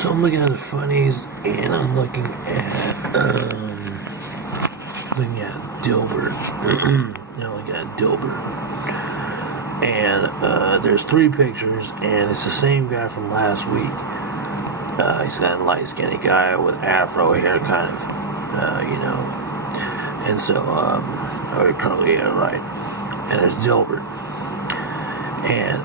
So I'm looking at the funnies, and I'm looking at Dilbert. Looking at Dilbert, and there's 3 pictures, and it's the same guy from last week. He's that light, skinny guy with afro hair, kind of, and so or curly hair, right? And there's Dilbert, and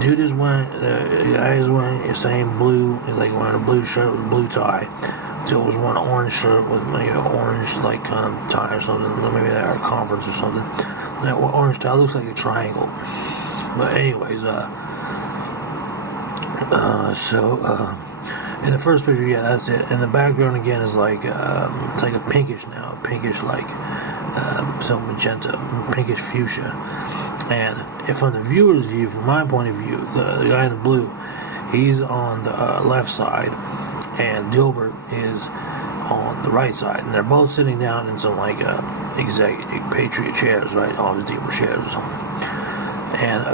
dude is wearing, the guy is wearing the same blue. He's like wearing a blue shirt with a blue tie. Dill was wearing an orange shirt with maybe an orange like kind of tie or something. Maybe they're at a conference or something. That orange tie looks like a triangle. But anyways, in the first picture, yeah, that's it. And the background again is like it's like a pinkish like some magenta, pinkish fuchsia. And if from the viewer's view, from my point of view, the guy in the blue, he's on the left side, and Dilbert is on the right side, and they're both sitting down in some like executive patriot chairs, right? Office Depot chairs or something. And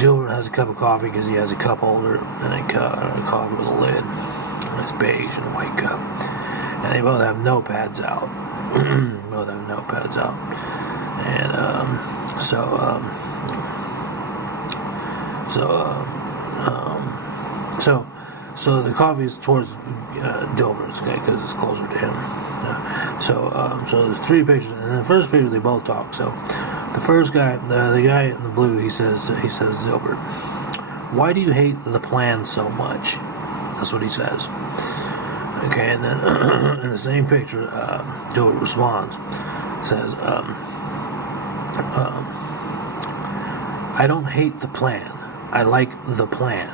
Dilbert has a cup of coffee because he has a cup holder and a coffee with a lid. It's beige and a white cup, and they both have notepads out. And so the coffee is towards Dilbert's guy because it's closer to him. So there's 3 pictures, and in the first picture they both talk. So the first guy, the guy in the blue, he says Dilbert, why do you hate the plan so much? That's what he says. Okay, and then in the same picture, Dilbert responds, says, I don't hate the plan. I like the plan.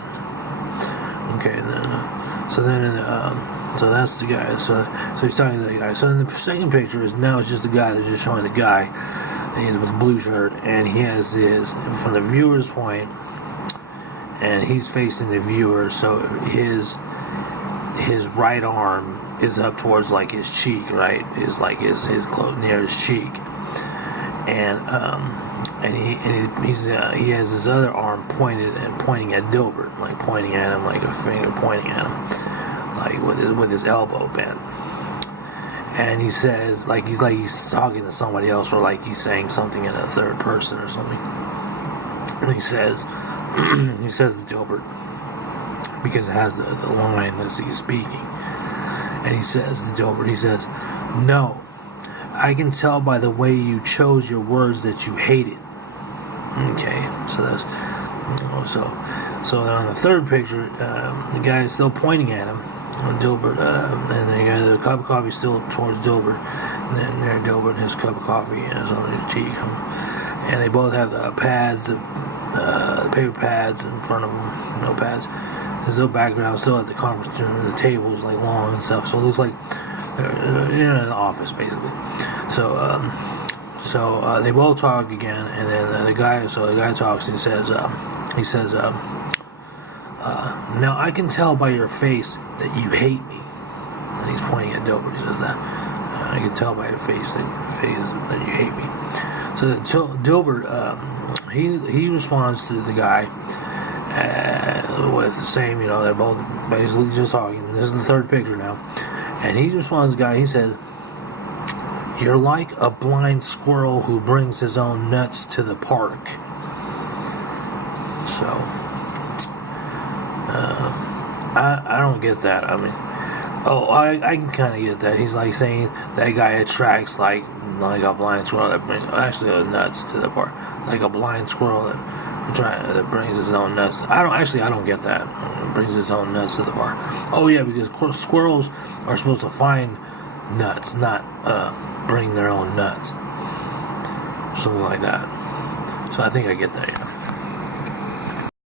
Okay, and then so that's the guy. So he's talking to the guy. So in the second picture is now it's just the guy that's just showing the guy. And he's with a blue shirt, and he has his from the viewer's point, and he's facing the viewer. So his right arm is up towards like his cheek, right? Is like his close near his cheek, and he has his other arm pointing at Dilbert, like pointing at him, like a finger pointing at him, like with his elbow bent. And he says, like he's talking to somebody else, or like he's saying something in a third person or something. And he says to Dilbert, because it has the line that he's speaking. And he says to Dilbert, he says, no, I can tell by the way you chose your words that you hate it. Okay, so that's so on the third picture, the guy is still pointing at him, Dilbert, and the cup of coffee is still towards Dilbert, and then there Dilbert his cup of coffee and his on his cheek, and they both have pads, paper pads in front of them, no pads. There's no background, still at the conference room, the table's like long and stuff, so it looks like they're in an office basically. So they both talk again, and then the guy talks and he says, now I can tell by your face that you hate me. And he's pointing at Dilbert. He says that. I can tell by your face that you hate me. So Dilbert, he responds to the guy with the same, they're both basically just talking. This is the third picture now. And he responds to the guy, he says, you're like a blind squirrel who brings his own nuts to the park. So, I don't get that. I mean, I can kind of get that. He's like saying that guy attracts like a blind squirrel that brings nuts to the park, like a blind squirrel that brings his own nuts. I don't get that. Brings his own nuts to the park. Oh yeah, because squirrels are supposed to find nuts, not bring their own nuts, something like that. So I think I get that.